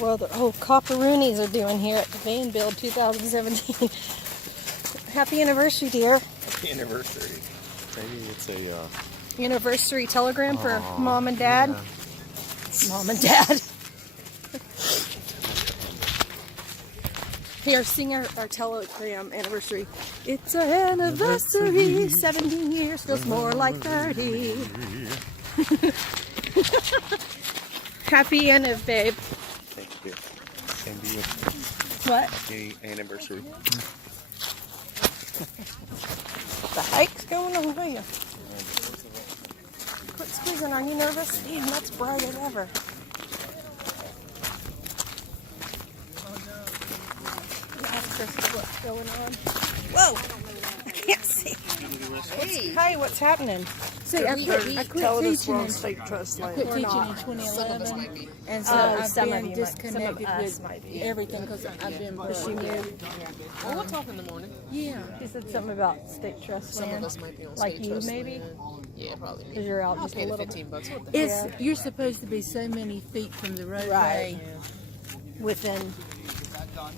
Well, the Copperoonies are doing here at the Van Build 2017. Happy anniversary, dear. Happy anniversary. Maybe it's a Anniversary telegram for Mom and Dad. Yeah. Mom and Dad. Here, sing our telegram anniversary. It's our anniversary. 17 years feels more like 30. Happy anniv, babe. Thank you. Same to you. What? Happy anniversary. What the heck's going on here? Quit squeezing. Are you nervous? Damn, that's bright as ever. Ask Krista what's going on. Whoa! I can't see. Hi, what's happening? See, I quit teaching in State Trust land. teaching in 2011, and so I've been disconnected with everything because I've been pushing it. Well, we'll talk in the morning. Yeah. She said something about state trust Some land. of us might be on Like state you, trust maybe? land. Yeah, probably. Because you're out I'll just a pay the little $15. What the It's you're supposed to be so many feet from the roadway. Right. Within.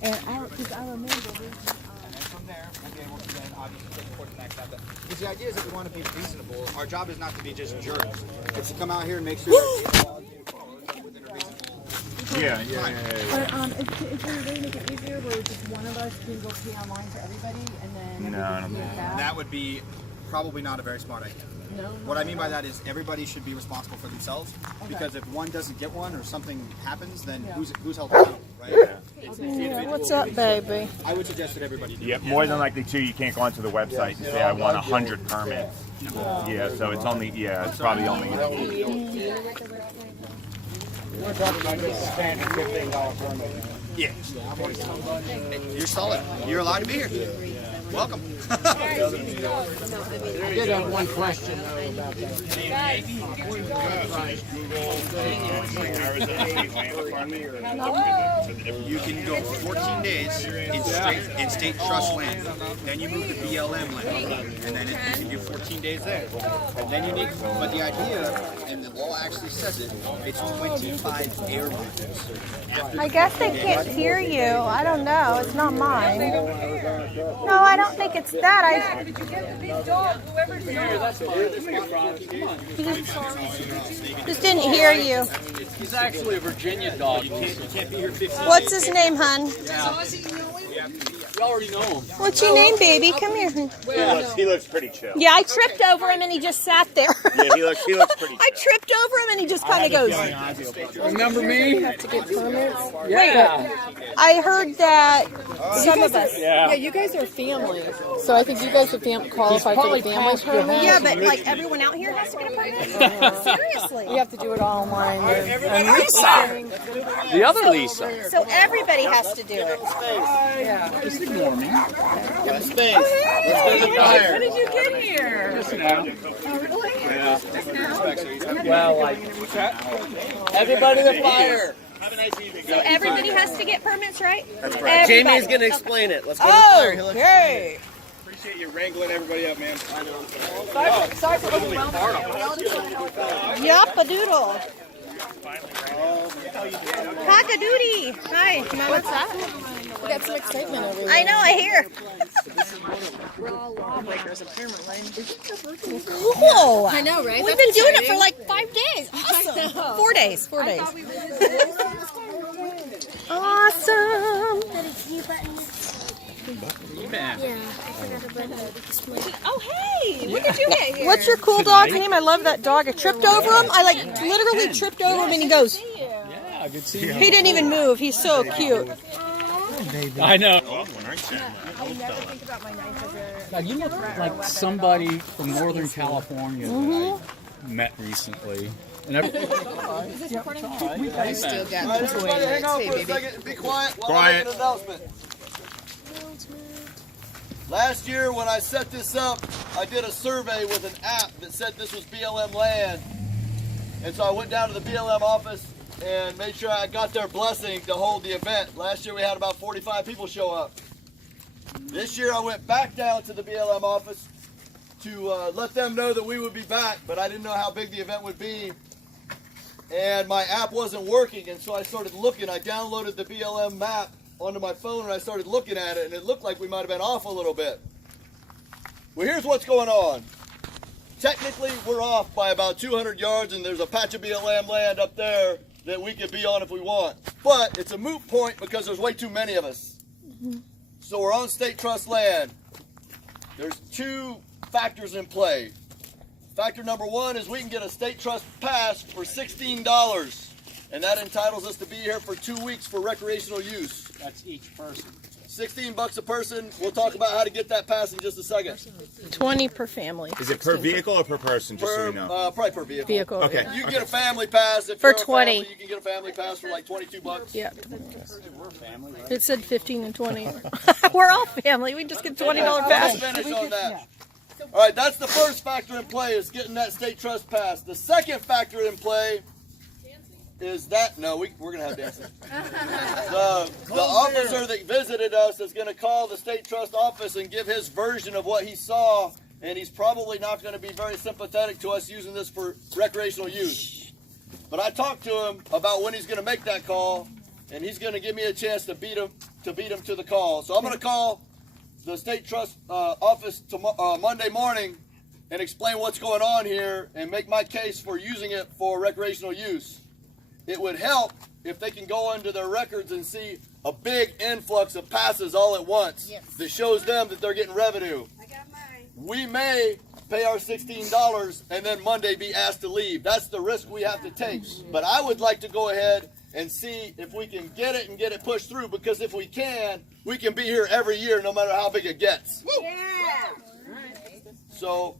And because I remember From there, we'll be able to then obviously take the course and act out that. Because the idea is that we want to be reasonable. Our job is not to be just jerks. It's to come out here and make sure that within a reasonable. Yeah. But if we really make it easier, where just one of us can go pay online for everybody, and then No, I don't think That would be probably not a very smart idea. No. What I mean by that is everybody should be responsible for themselves. Because if one doesn't get one or something happens, then who's held accountable, right? It's the individual. What's up, baby? I would suggest that everybody do. Yeah, more than likely too, you can't go onto the website and say I want 100 permits. Yeah, so it's only it's probably only. We're talking about just a standard $15 permit. Yeah. You're solid. You're allowed to be here. Welcome. I did have one question though about that. You can go 14 days in state trust land. Then you move to BLM land, and then you can do 14 days there. And then you need, but the idea, and the law actually says it, it's 25 air movements. I guess they can't hear you. I don't know. It's not mine. No, I don't think it's that. Just didn't hear you. He's actually a Virginia dog. You can't be here 15 What's his name, hun? You already know him. What's your name, baby? Come here. He looks pretty chill. Yeah, I tripped over him and he just sat there. Yeah, he looks pretty. I tripped over him and he just kind of goes. Remember me? Have to get permits. Yeah. I heard that some of us. Yeah. You guys are family, so I think you guys would qualify for the family permit. Yeah, but like everyone out here has to get a permit. Seriously. You have to do it all online. And Lisa. The other Lisa. So everybody has to do it. Just ignore me. Oh, hey. How did you get here? Well, like everybody to fire. So everybody has to get permits, right? That's correct. Jamie's gonna explain it. Let's go to the fire. He'll Okay. Appreciate you wrangling everybody up, man. Sorry for overwhelming you. Yup-a-doodle. Cock-a-doodie. Hi. What's that? We got some excitement over here. I know, I hear. We're all lawbreakers, apparently. Cool. I know, right? We've been doing it for like 5 days. Awesome. 4 days. 4 days. Awesome. Oh, hey. When did you get here? What's your cool dog's name? I love that dog. I tripped over him. I like literally tripped over him and he goes. Yeah, good seeing you. He didn't even move. He's so cute. I know. I never think about my night as Now, you look like somebody from Northern California that I met recently. And I still got the toy. Hang on for a second. Be quiet while I make an announcement. Last year when I set this up, I did a survey with an app that said this was BLM land. And so I went down to the BLM office and made sure I got their blessing to hold the event. Last year we had about 45 people show up. This year I went back down to the BLM office to let them know that we would be back, but I didn't know how big the event would be. and my app wasn't working, and so I started looking. I downloaded the BLM map onto my phone, and I started looking at it, and it looked like we might have been off a little bit. Well, here's what's going on. Technically, we're off by about 200 yards, and there's a patch of BLM land up there that we could be on if we want. But it's a moot point because there's way too many of us. So we're on state trust land. There's two factors in play. Factor number one is we can get a state trust pass for $16, and that entitles us to be here for 2 weeks for recreational use. That's each person. $16 a person. We'll talk about how to get that pass in just a second. 20 per family. Is it per vehicle or per person? Just so we know. Probably per vehicle. Vehicle. Okay. Yeah. You can get a family pass if For you're a 20. family, you can get a family pass for like $22. Yeah. We're a family, right? It said 15 and 20. We're all family. We just get $20 Let's pass. finish on that. All right, that's the first factor in play, is getting that state trust pass. The second factor in play is that, no, we're going to have dancing. The officer that visited us is going to call the state trust office and give his version of what he saw, and he's probably not going to be very sympathetic to us using this for recreational use. But I talked to him about when he's going to make that call, and he's going to give me a chance to beat him to the call. So I'm going to call the state trust office Monday morning and explain what's going on here and make my case for using it for recreational use. It would help if they can go into their records and see a big influx of passes all at once that shows them that they're getting revenue. I got mine. We may pay our $16 and then Monday be asked to leave. That's the risk we have to take. But I would like to go ahead and see if we can get it and get it pushed through, because if we can be here every year no matter how big it gets. Yeah. So,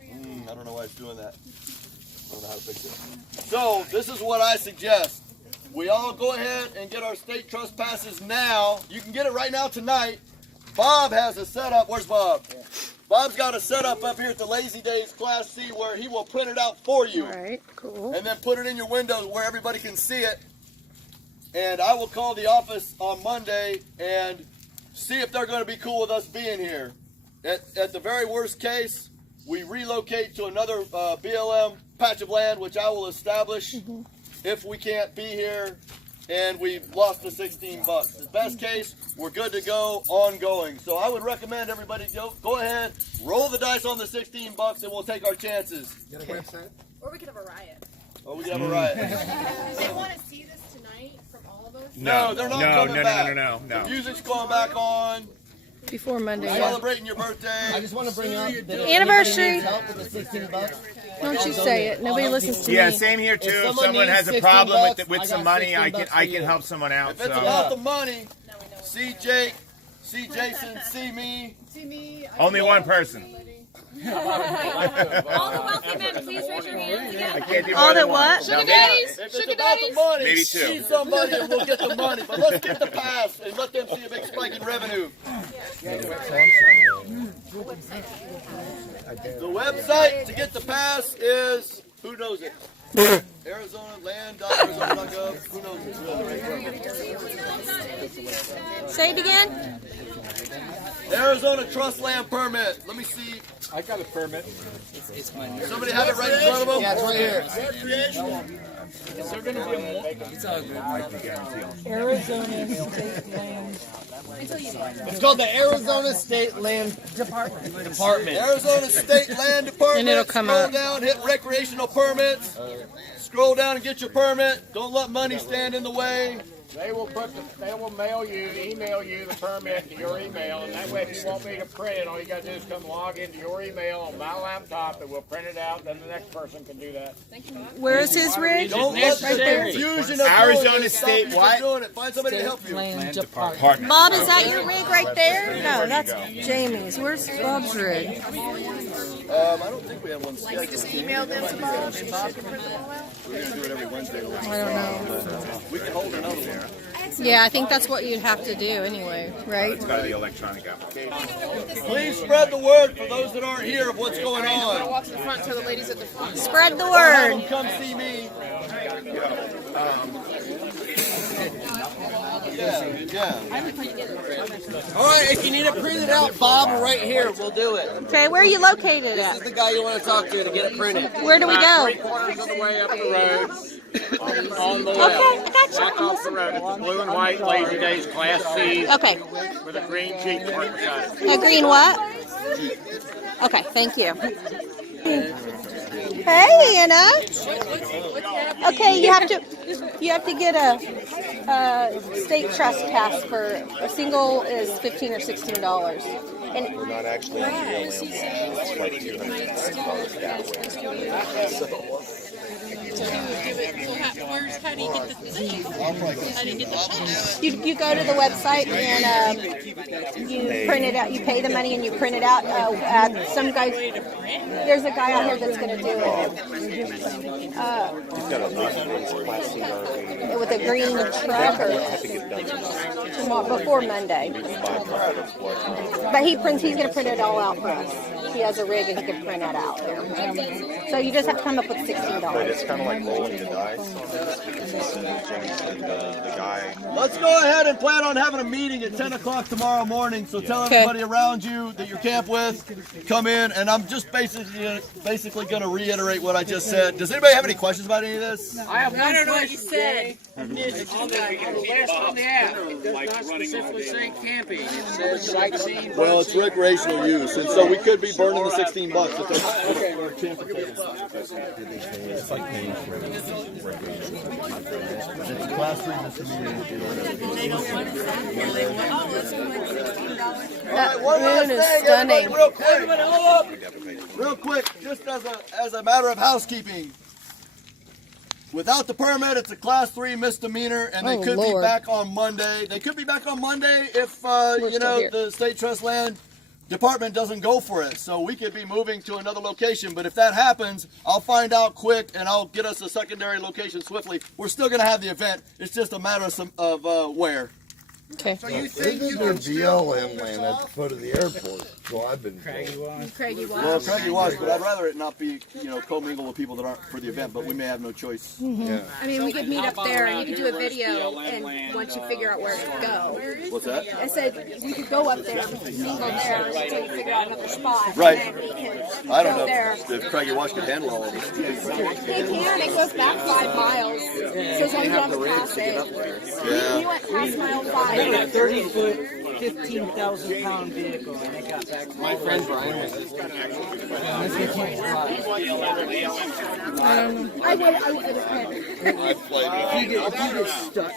I don't know why it's doing that. I don't know how to fix it. So, this is what I suggest. We all go ahead and get our state trust passes now. You can get it right now tonight. Bob has a setup. Where's Bob? Bob's got a setup up here at the Lazy Days Class C where he will print it out for you. All right, cool. And then put it in your windows where everybody can see it. And I will call the office on Monday and see if they're going to be cool with us being here. At the very worst case, we relocate to another BLM patch of land, which I will establish if we can't be here and we've lost the $16. The best case, we're good to go, ongoing. So I would recommend everybody go ahead, roll the dice on the $16, and we'll take our chances. Or we could have a riot. Oh, we can have a riot. Do they want to see this tonight from all of us? No, they're not coming back. No. The music's going back on. Before Monday. Celebrating your birthday. I just want to bring up that Anniversary. help with the $16. Don't you say it. Nobody listens to Yeah, me. same here too. If someone someone has needs a problem $16, with I some got money, I $16 can for you. help someone out. If it's So. about the money, see Jake, see Jason, see me. See me. Only one person. All the wealthy men, please raise your hands I again. can't do All more that than one. what? No, If it's about the money, Maybe two. see somebody and we'll get the money. But let's get the pass and let them see a big spike in revenue. The website to get the pass is, who knows it? ArizonaLand.arizona.gov. Who knows it? Say it again. Arizona Trust Land Permit. Let me see. I got a permit. Somebody have it right in front of them? Yeah, it's right here. Is there going to be a more? It's called the Arizona State Land Department. Arizona State Land Department. And it'll come Scroll up. down, hit recreational permits. Scroll down and get your permit. Don't let money stand in the way. They will email you the permit to your email, and that way if you want me to print it, all you gotta do is come log into your email on my laptop and we'll print it out, then the next person can do that. Where is his rig? Don't let the confusion of Arizona doing it stop State you from what? doing it. Find somebody to help you. Department. Bob, is that your rig right there? No, that's Jamie's. Where's Bob's rig? I don't think we have one scheduled. Just email them tomorrow. She can print them all out. We're going to do it every Wednesday. I don't know. We can hold another one. Yeah, I think that's what you'd have to do anyway, right? It's got to be electronic application. Please spread the word for those that aren't here of what's going on. Walk to the front, tell the ladies at the front. Spread the Have word. them come see me. Yeah. All right, if you need it printed out, Bob, we're right here. We'll do it. Okay, where are you located This at? is the guy you want to talk to get it printed. Where do we go? 3/4 of the way up the road. On the Okay, left. I got you. Back off the road. It's a blue and white Lazy Days Class C Okay. with a green Jeep parked beside it. A green what? Okay, thank you. Hey, Anna. Okay, you have to get a state trust pass for a single is $15 or $16. And We're not actually on BLM. It's like $200 that way. How do you get the thing? How do you get the pass? you go to the website and you print it out. You pay the money and you print it out. Some guys, there's a guy out here that's going to do it. He's got a license, Class C RV. With a green truck or I have to get it done tomorrow, before Monday. But he's going to print it all out for us. He has a rig and he can print that out there. So you just have to come up with But $16. it's kind of like rolling the dice on this because he said, James said the guy. Let's go ahead and plan on having a meeting at 10 o'clock tomorrow morning. So tell everybody around you that you camp with, come in. And I'm just basically going to reiterate what I just said. Does anybody have any questions about any of this? I have one don't know what you said. on the app. It does not specifically say camping. It says sightseeing. Well, it's recreational use, and so we could be burning the $16 if that's It's like paying for recreation. It's class 3 misdemeanor. They don't want us out here. They want, oh, let's go and $16. That One last moon is thing, stunning. everybody, real quick, just as a matter of housekeeping. Without the permit, it's a class 3 misdemeanor, and they could be back on Monday. They could be back on Monday if the state trust land department doesn't go for it. So we could be moving to another location. But if that happens, I'll find out quick, and I'll get us a secondary location swiftly. We're still going to have the event. It's just a matter of where. Okay. So you think you can BLM land at the foot of the airport? So I've been Craggy Well, Wash. Craggy Wash, but I'd rather it not be, commingle with people that aren't for the event, but we may have no choice. Yeah. I mean, we could meet up there and you could do a video, and once you figure out where to go. What's that? I said we could go up there, mingle there until we figure out another spot. Right. And then we can I don't go know there. if Craggy Wash can handle all of this. They can. It goes back 5 miles. So as long as you don't pass it. We went past mile 5. 30-foot, 15,000-pound vehicle, and it got back. My friend Brian was just I would. I've played. If you get stuck.